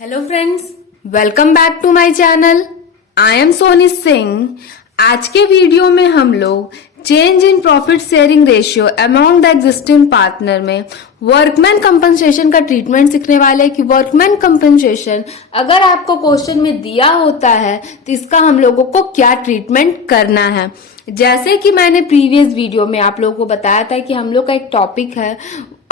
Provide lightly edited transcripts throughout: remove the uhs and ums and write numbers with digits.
Hello friends, welcome back to my channel. I am Soni Singh. आज के video में हम लोग change in profit sharing ratio among the existing partner में workman compensation का ट्रीटमेंट सीखने वाले हैं कि वर्कमैन कंपनसेशन अगर आपको क्वेश्चन में दिया होता है तो इसका हम लोगों को क्या ट्रीटमेंट करना है। जैसे कि मैंने प्रीवियस वीडियो में आप लोगों को बताया था कि हम लोग का एक टॉपिक है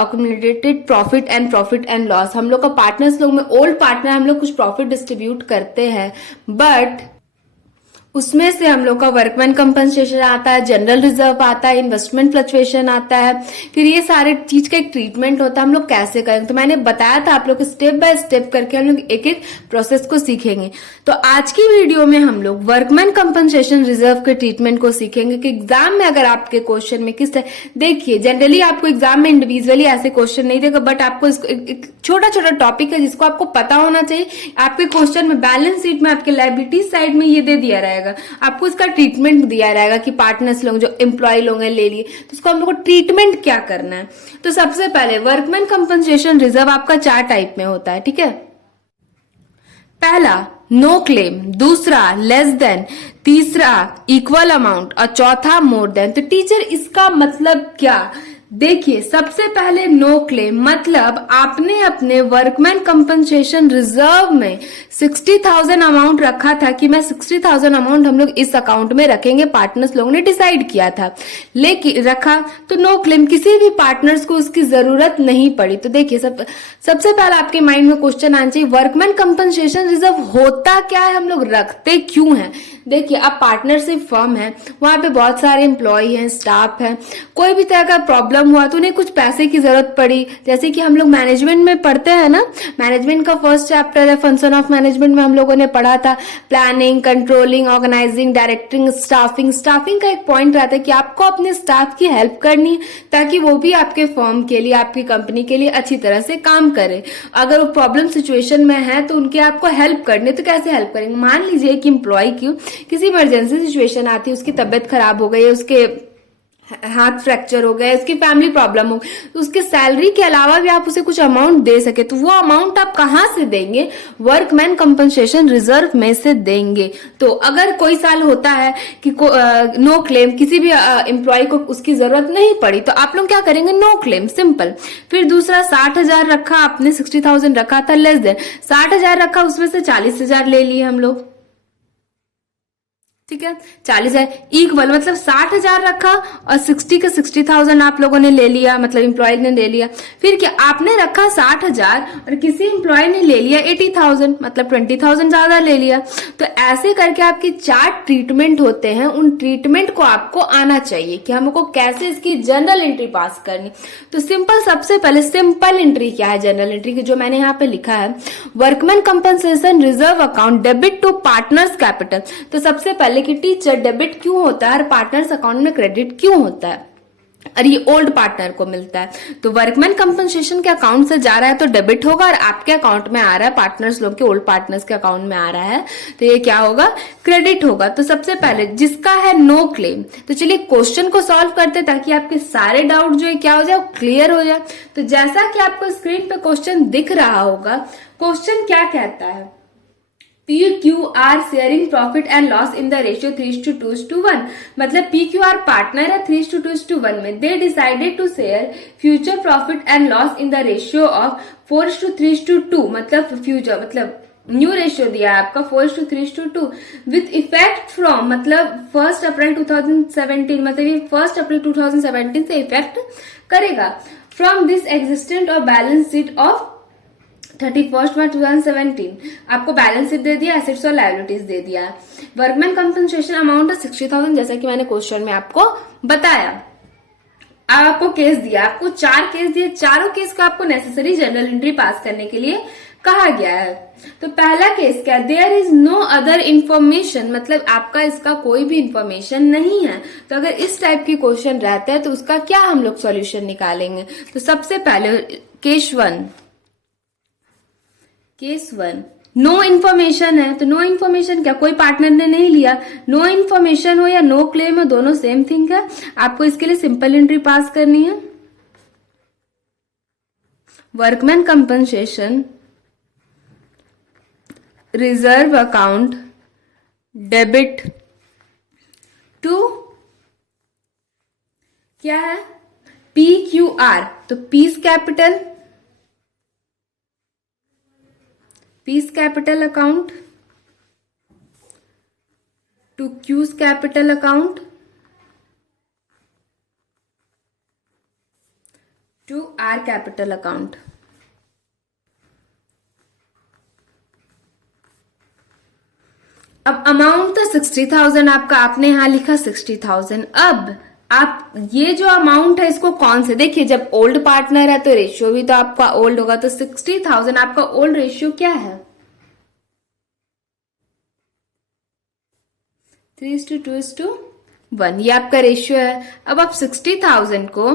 अक्यूमुलेटेड प्रॉफिट एंड लॉस। हम लोग का पार्टनर्स लोग में ओल्ड पार्टनर हम लोग कुछ प्रॉफिट डिस्ट्रीब्यूट करते हैं, बट उसमें से हम लोग का वर्कमैन कंपनसेशन आता है, जनरल रिजर्व आता है, इन्वेस्टमेंट फ्लक्चुएशन आता है, फिर ये सारे चीज का एक ट्रीटमेंट होता है। हम लोग कैसे करेंगे तो मैंने बताया था आप लोग स्टेप बाय स्टेप करके हम लोग एक एक प्रोसेस को सीखेंगे। तो आज की वीडियो में हम लोग वर्कमैन कंपनसेशन रिजर्व के ट्रीटमेंट को सीखेंगे कि एग्जाम में अगर आपके क्वेश्चन में देखिए जनरली आपको एग्जाम में इंडिविजुअली ऐसे क्वेश्चन नहीं देगा, बट आपको इसको एक छोटा छोटा टॉपिक है जिसको आपको पता होना चाहिए। आपके क्वेश्चन में बैलेंस शीट में आपके लायबिलिटी साइड में ये दे दिया रहेगा, आपको इसका ट्रीटमेंट दिया रहेगा कि पार्टनर्स लोग जो एम्प्लॉय लोग हैं ले लिए, तो उसको हम लोग को ट्रीटमेंट क्या करना है। तो सबसे पहले वर्कमैन कंपनसेशन रिजर्व आपका 4 टाइप में होता है, ठीक है। पहला नो क्लेम, दूसरा लेस देन, तीसरा इक्वल अमाउंट और चौथा मोर देन। तो टीचर इसका मतलब क्या? देखिए सबसे पहले नो क्लेम मतलब आपने अपने वर्कमैन कंपनसेशन रिजर्व में 60,000 अमाउंट रखा था कि मैं 60,000 अमाउंट हम लोग इस अकाउंट में रखेंगे, पार्टनर्स लोगों ने डिसाइड किया था, लेकिन रखा तो नो क्लेम, किसी भी पार्टनर्स को उसकी जरूरत नहीं पड़ी। तो देखिए सबसे पहले आपके माइंड में क्वेश्चन आना चाहिए वर्कमैन कंपनसेशन रिजर्व होता क्या है, हम लोग रखते क्यों हैं। देखिए अब पार्टनरशिप फर्म है, वहां पे बहुत सारे एम्प्लॉय हैं, स्टाफ है, कोई भी तरह का प्रॉब्लम हुआ तो उन्हें कुछ पैसे की जरूरत पड़ी। जैसे कि हम लोग मैनेजमेंट में पढ़ते हैं ना, मैनेजमेंट का फर्स्ट चैप्टर है फंक्शन ऑफ मैनेजमेंट में हम लोगों ने पढ़ा था planning, controlling, organising, directing, staffing. Staffing का एक पॉइंट रहता है कि आपको अपने स्टाफ की हेल्प करनी है ताकि वो भी आपके फर्म के लिए, आपकी कंपनी के लिए अच्छी तरह से काम करे। अगर वो प्रॉब्लम सिचुएशन में है तो उनके आपको हेल्प करनी, तो कैसे हेल्प करेंगे। मान लीजिए कि एम्प्लॉय की किसी इमरजेंसी सिचुएशन आती है, उसकी तबियत खराब हो गई है, उसके हाथ फ्रैक्चर हो गया, उसकी फैमिली प्रॉब्लम हो, तो उसके सैलरी के अलावा भी आप उसे कुछ अमाउंट दे सके, तो वो अमाउंट आप कहां से देंगे? वर्कमैन कंपनसेशन रिजर्व में से देंगे। तो अगर कोई साल होता है कि नो क्लेम, किसी भी एम्प्लॉय को उसकी जरूरत नहीं पड़ी, तो आप लोग क्या करेंगे? No claim, simple. फिर दूसरा 60,000 रखा आपने, 60,000 रखा था, लेस देन 60,000 रखा, उसमें से 40,000 ले लिए हम लोग, ठीक है। 40,000 इक्वल मतलब 60,000 रखा और 60,000 आप लोगों ने ले लिया, मतलब एम्प्लॉय ने ले लिया। फिर क्या आपने रखा 60,000 और किसी एम्प्लॉय ने ले लिया 80,000, मतलब 20,000 ज्यादा ले लिया। तो ऐसे करके आपके 4 ट्रीटमेंट होते हैं, उन ट्रीटमेंट को आपको आना चाहिए कि हमको कैसे इसकी जनरल एंट्री पास करनी। तो सिंपल, सबसे पहले सिंपल एंट्री क्या है जनरल एंट्री की, जो मैंने यहाँ पे लिखा है workman compensation reserve account debit to partners capital. तो सबसे पहले कि टीचर डेबिट क्यों होता है और पार्टनर्स अकाउंट में क्रेडिट क्यों होता है, और ये ओल्ड पार्टनर को मिलता है। तो वर्कमैन कंपनसेशन के अकाउंट से जा रहा है तो डेबिट होगा, और आपके अकाउंट में आ रहा है, पार्टनर्स लोग के ओल्ड पार्टनर्स के अकाउंट में आ रहा है, तो ये क्या होगा? क्रेडिट होगा। तो सबसे पहले जिसका है नो क्लेम, तो चलिए क्वेश्चन को सॉल्व करते ताकि आपके सारे डाउट जो है क्या हो जाए, क्लियर हो जाए। तो जैसा कि आपको स्क्रीन पे क्वेश्चन दिख रहा होगा, क्वेश्चन क्या कहता है? PQR sharing profit and loss in the ratio 3:2:1। मतलब PQR पार्टनर है 3:2:1 में, they decided to share future profit and loss in the ratio of 4:3:2। मतलब फ्यूचर मतलब न्यू रेशियो दिया है आपका 4:3:2 विथ इफेक्ट फ्रॉम, मतलब 1 अप्रैल 2017, मतलब ये 1 अप्रैल 2017 से इफेक्ट करेगा। फ्रॉम दिस एग्जिस्टेंट और बैलेंस शीट ऑफ 31 मार्च 2017। आपको बैलेंस शीट दे दिया, एसेट्स और लायबिलिटीज दे दिया है। वर्कमैन कंपनसेशन अमाउंट है 60,000, जैसा कि मैंने क्वेश्चन में आपको बताया। आपको केस दिया, आपको 4 केस दिए, चारों केस को आपको नेसेसरी जनरल एंट्री पास करने के लिए कहा गया है। तो पहला केस क्या? There is no other information, मतलब आपका इसका कोई भी इंफॉर्मेशन नहीं है। तो अगर इस टाइप की क्वेश्चन रहता है तो उसका क्या हम लोग सॉल्यूशन निकालेंगे? तो सबसे पहले केस 1 नो इन्फॉर्मेशन है, तो नो इन्फॉर्मेशन क्या? कोई पार्टनर ने नहीं लिया। नो इन्फॉर्मेशन हो या नो क्लेम हो, दोनों सेम थिंग है। आपको इसके लिए सिंपल एंट्री पास करनी है। Workman compensation reserve account debit to क्या है PQR, तो P's capital account to Q's capital account to R capital account. अब अमाउंट था 60,000 आपका, आपने यहां लिखा 60,000। अब आप ये जो अमाउंट है इसको कौन से, देखिए जब ओल्ड पार्टनर है तो रेशियो भी तो आपका ओल्ड होगा, तो 60,000 आपका ओल्ड रेशियो क्या है 3:2:1, ये आपका रेशियो है। अब आप 60,000 को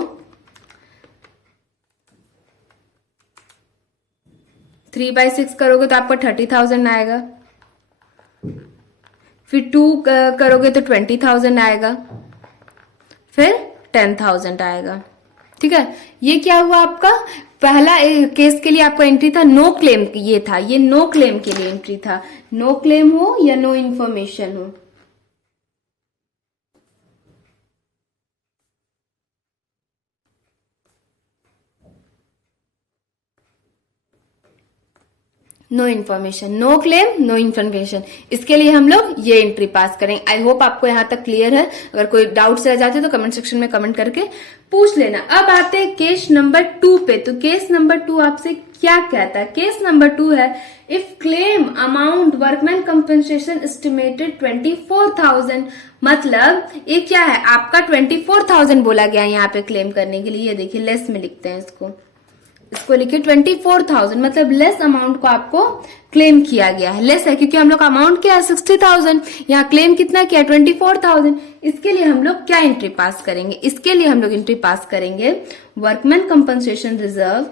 3/6 करोगे तो आपका 30,000 आएगा, फिर 2 करोगे तो 20,000 आएगा, फिर 10,000 आएगा। ठीक है, ये क्या हुआ आपका पहला केस के लिए आपका एंट्री था नो क्लेम, ये था, ये नो क्लेम के लिए एंट्री था, नो क्लेम हो या नो इन्फॉर्मेशन हो। No information, no claim, no information, इसके लिए हम लोग ये एंट्री पास करेंगे। आई होप आपको यहां तक क्लियर है। अगर कोई डाउट्स रह जाते तो कमेंट सेक्शन में कमेंट करके पूछ लेना। अब आते हैं केस नंबर 2 पे। तो केस नंबर 2 आपसे क्या कहता है, केस नंबर 2 है if claim amount workman compensation estimated 24,000, मतलब ये क्या है आपका 24,000 बोला गया यहाँ पे क्लेम करने के लिए। ये देखिए लेस में लिखते हैं इसको लिखिए 24,000, मतलब लेस अमाउंट को आपको क्लेम किया गया है। लेस है क्योंकि हम लोग अमाउंट क्या है 60,000, यहाँ क्लेम कितना किया 24,000। इसके लिए हम लोग क्या एंट्री पास करेंगे, इसके लिए हम लोग एंट्री पास करेंगे workman compensation reserve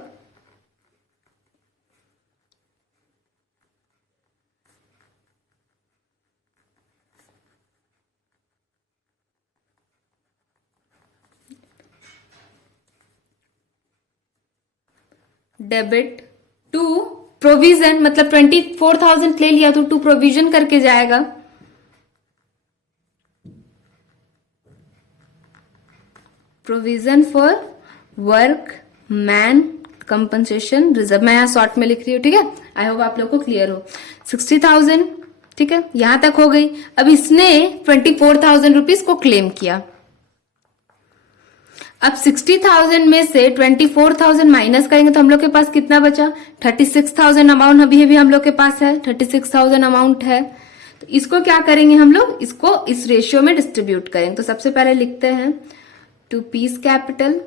debit to provision, मतलब 24,000 ले लिया तो टू प्रोविजन करके जाएगा, provision for workman compensation reserve. मैं यहां शॉर्ट में लिख रही हूं, ठीक है, आई होप आप लोग को क्लियर हो। 60,000, ठीक है, यहां तक हो गई। अब इसने 24,000 रुपीज को क्लेम किया। अब 60,000 में से 24,000 माइनस करेंगे तो हम लोग के पास कितना बचा 36,000 अमाउंट अभी भी हम लोग के पास है, 36,000 अमाउंट है। तो इसको क्या करेंगे हम लोग, इसको इस रेशियो में डिस्ट्रीब्यूट करेंगे। तो सबसे पहले लिखते हैं to P's capital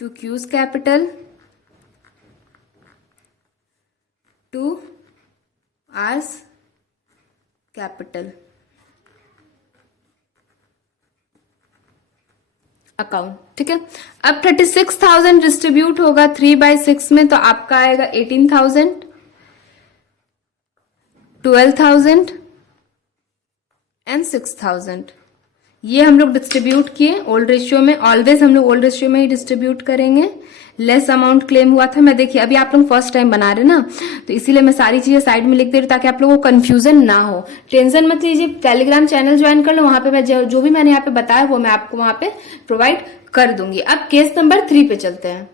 to Q's capital to R's capital account, ठीक है। अब 36,000 डिस्ट्रीब्यूट होगा 3/6 में, तो आपका आएगा 18,000, 12,000 एंड 6,000। ये हम लोग डिस्ट्रीब्यूट किए ओल्ड रेशियो में। ऑलवेज हम लोग ओल्ड रेशियो में ही डिस्ट्रीब्यूट करेंगे। लेस अमाउंट क्लेम हुआ था। मैं देखिए अभी आप लोग फर्स्ट टाइम बना रहे ना, तो इसीलिए मैं सारी चीजें साइड में लिख दे रही ताकि आप लोगों को कंफ्यूजन ना हो। टेंशन मत लीजिए, टेलीग्राम चैनल ज्वाइन कर लो, वहां पे मैं जो भी मैंने यहाँ पे बताया वो मैं आपको वहां पे प्रोवाइड कर दूंगी। अब केस नंबर 3 पे चलते हैं।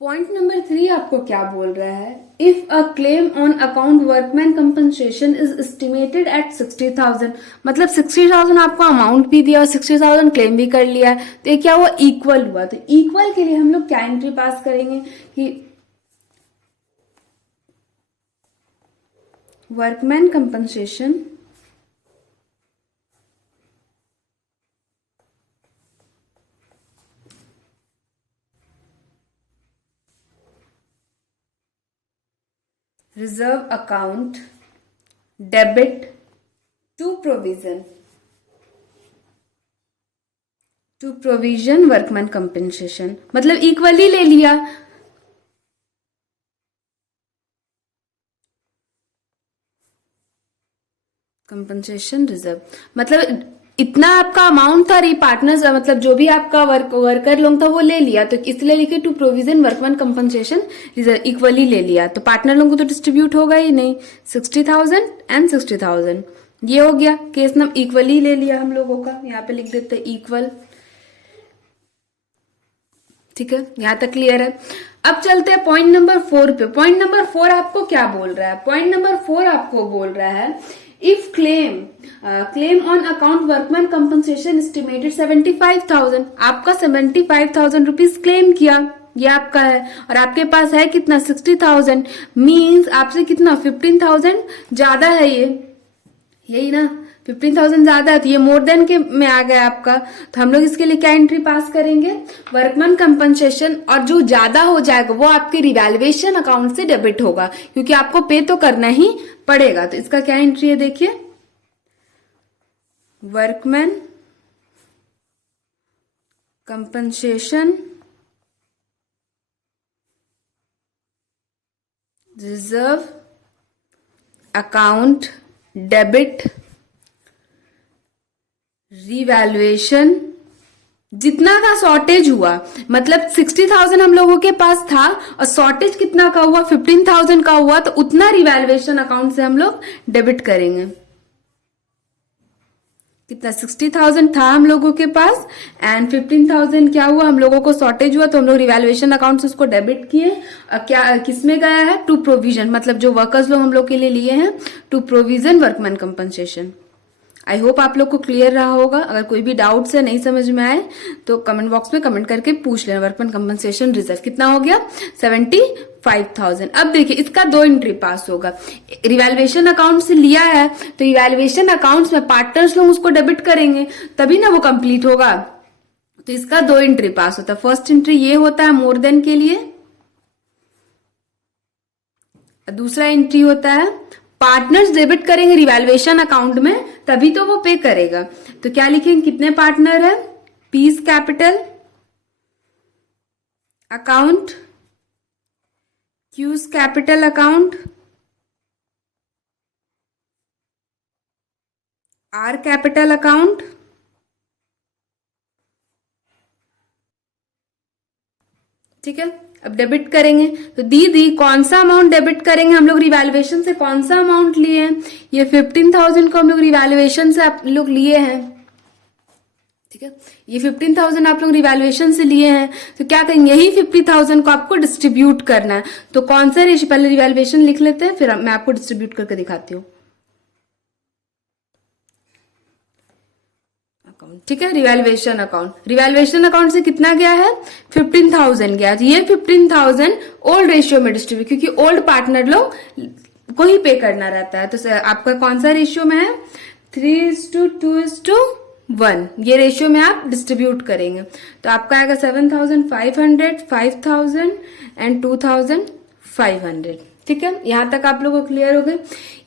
पॉइंट नंबर 3 आपको क्या बोल रहा है, if a claim on account workman compensation is estimated at 60,000, मतलब 60,000 आपको अमाउंट भी दिया और 60,000 क्लेम भी कर लिया है, तो ये क्या हुआ इक्वल हुआ। तो इक्वल के लिए हम लोग क्या एंट्री पास करेंगे कि workman compensation reserve account debit to provision workman compensation, मतलब इक्वली ले लिया। कंपनसेशन रिजर्व मतलब इतना आपका अमाउंट था, पार्टनर्स मतलब जो भी आपका वर्कर लोन था वो ले लिया, तो इसलिए लिखे to provision workman compensation reserve equally ले लिया, तो पार्टनर लोगों को तो डिस्ट्रीब्यूट होगा ही नहीं, 60,000 एंड 60,000 ये हो गया। केस नंबर इक्वली ले लिया हम लोगों का, यहाँ पे लिख देते हैं इक्वल। ठीक है, यहां तक क्लियर है। अब चलते हैं पॉइंट नंबर 4 पे। पॉइंट नंबर 4 आपको क्या बोल रहा है? पॉइंट नंबर 4 आपको बोल रहा है if claim on account workman compensation estimated 75,000, आपका 75,000 रुपीज क्लेम किया, ये आपका है, और आपके पास है कितना 60,000, मीन्स आपसे कितना 15,000 ज्यादा है, ये यही ना 15,000 ज्यादा है, तो ये मोर देन के में आ गया आपका। तो हम लोग इसके लिए क्या एंट्री पास करेंगे? वर्कमैन कंपनसेशन, और जो ज्यादा हो जाएगा वो आपके रिवैल्यूएशन अकाउंट से डेबिट होगा, क्योंकि आपको पे तो करना ही पड़ेगा। तो इसका क्या एंट्री है देखिए, workman compensation reserve account debit revaluation, जितना का शॉर्टेज हुआ, मतलब 60,000 हम लोगों के पास था और शॉर्टेज कितना का हुआ 15,000 का हुआ, तो उतना रिवैल्यूएशन अकाउंट से हम लोग डेबिट करेंगे। कितना 60,000 था हम लोगों के पास एंड 15,000 क्या हुआ, हम लोगों को शॉर्टेज हुआ, तो हम लोग रिवैल्यूएशन अकाउंट से उसको डेबिट किए। क्या किसमें गया है? टू प्रोविजन, मतलब जो वर्कर्स लोग हम लोग के लिए लिए हैं, to provision workman compensation. I hope आप लोग को क्लियर रहा होगा। अगर कोई भी डाउट से नहीं समझ में आए तो कमेंट बॉक्स में कमेंट करके पूछ लेना। वर्कमैन कंपनसेशन रिजर्व कितना हो गया? 75,000। अब देखिए इसका 2 एंट्री पास होगा। रिवैल्यूएशन अकाउंट से लिया है तो रिवैल्यूएशन अकाउंट्स में पार्टनर्स लोग उसको डेबिट करेंगे, तभी ना वो कंप्लीट होगा। तो इसका 2 एंट्री पास होता है। फर्स्ट एंट्री ये होता है मोर देन के लिए, दूसरा एंट्री होता है पार्टनर्स डेबिट करेंगे रिवैल्यूएशन अकाउंट में, तभी तो वो पे करेगा। तो क्या लिखेंगे? कितने पार्टनर है? Piece capital account, cues capital account, are capital account, ठीक है। अब डेबिट करेंगे तो दीदी कौन सा अमाउंट डेबिट करेंगे हम लोग? रिवैल्यूएशन से कौन सा अमाउंट लिए हैं? ये 15,000 को हम लोग रिवैल्यूएशन से आप लोग लिए हैं, ठीक है। ये 15,000 आप लोग रिवैल्यूएशन से लिए हैं, तो क्या करेंगे? यही 50,000 को आपको डिस्ट्रीब्यूट करना है। तो कौन सा रेशियो? पहले रिवैल्यूएशन लिख लेते हैं, फिर मैं आपको डिस्ट्रीब्यूट करके दिखाती हूँ। ठीक है, रिवैल्यूएशन अकाउंट से कितना गया है? 15,000 गया। तो ये 15,000 ओल्ड रेशियो में डिस्ट्रीब्यूट, क्योंकि ओल्ड पार्टनर लोग को ही पे करना रहता है। तो आपका कौन सा रेशियो में है? 3:2:1 ये रेशियो में आप डिस्ट्रीब्यूट करेंगे। तो आपका आएगा 7,500, 5,000 एंड 2,500। ठीक है, यहां तक आप लोगों को क्लियर हो गए।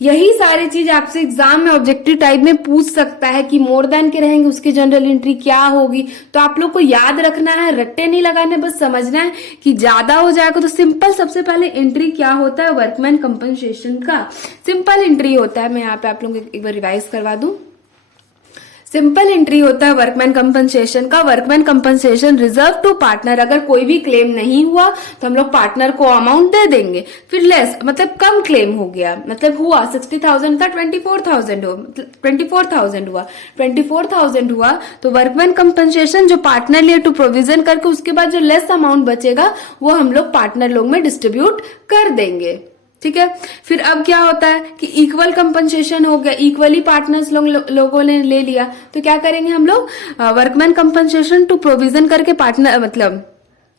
यही सारी चीज आपसे एग्जाम में ऑब्जेक्टिव टाइप में पूछ सकता है कि मोर देन के रहेंगे उसकी जनरल एंट्री क्या होगी। तो आप लोग को याद रखना है, रट्टे नहीं लगाने, बस समझना है कि ज्यादा हो जाएगा तो सिंपल सबसे पहले एंट्री क्या होता है वर्कमैन कंपनसेशन का। सिंपल एंट्री होता है, मैं यहाँ पे आप लोगों को एक बार रिवाइज करवा दूं। सिंपल एंट्री होता है वर्कमैन कंपनसेशन का, workman compensation reserve to partner. अगर कोई भी क्लेम नहीं हुआ तो हम लोग पार्टनर को अमाउंट दे देंगे। फिर लेस मतलब कम क्लेम हो गया, मतलब हुआ 60,000 था 24,000 हो, 24,000 हुआ, 24,000 हुआ तो वर्कमैन कंपनसेशन जो पार्टनर लिए टू प्रोविजन करके उसके बाद जो लेस अमाउंट बचेगा वो हम लोग पार्टनर लोग में डिस्ट्रीब्यूट कर देंगे। ठीक है, फिर अब क्या होता है कि इक्वल कंपनसेशन हो गया, इक्वली पार्टनर्स लोगों ने ले लिया, तो क्या करेंगे हम लोग वर्कमैन कंपनसेशन टू प्रोविजन करके पार्टनर मतलब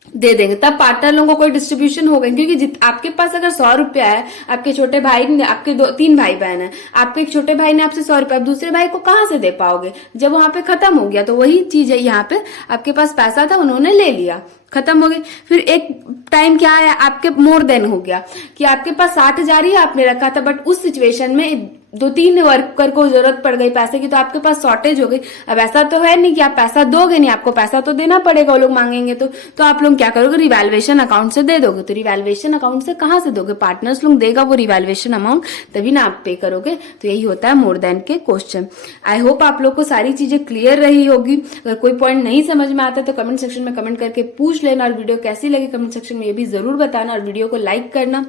दे देंगे, तब पार्टनर लोगों को कोई डिस्ट्रीब्यूशन होगा। क्योंकि आपके पास अगर 100 रुपया है, आपके छोटे भाई ने, आपके 3 भाई बहन है, आपके एक छोटे भाई ने आपसे 100 रुपया, आप दूसरे भाई को कहां से दे पाओगे जब वहां पे खत्म हो गया। तो वही चीज है, यहाँ पे आपके पास पैसा था, उन्होंने ले लिया, खत्म हो गई। फिर एक टाइम क्या है आपके मोर देन हो गया कि आपके पास 60,000 ही आपने रखा था, बट उस सिचुएशन में 2-3 वर्कर को जरूरत पड़ गई पैसे की तो आपके पास शॉर्टेज हो गई। अब ऐसा तो है नहीं कि आप पैसा दोगे नहीं, आपको पैसा तो देना पड़ेगा, वो लोग मांगेंगे तो आप लोग क्या करोगे, रिवैल्यूएशन अकाउंट से दे दोगे। तो रिवैल्यूएशन अकाउंट से कहां से दोगे, पार्टनर्स लोग देगा वो रिवैल्यूएशन अमाउंट, तभी ना आप पे करोगे। तो यही होता है मोर देन के क्वेश्चन। आई होप आप लोग को सारी चीजें क्लियर रही होगी। अगर कोई पॉइंट नहीं समझ में आता तो कमेंट सेक्शन में कमेंट करके पूछ लेना, और वीडियो कैसी लगी कमेंट सेक्शन में ये भी जरूर बताना, और वीडियो को लाइक करना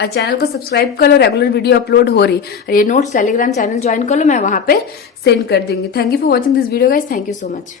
और चैनल को सब्सक्राइब कर लो। रेगुलर वीडियो अपलोड हो रही है। ये नोट्स टेलीग्राम चैनल ज्वाइन कर लो, मैं वहां पे सेंड कर दूंगी। Thank you for watching this video guys, thank you so much.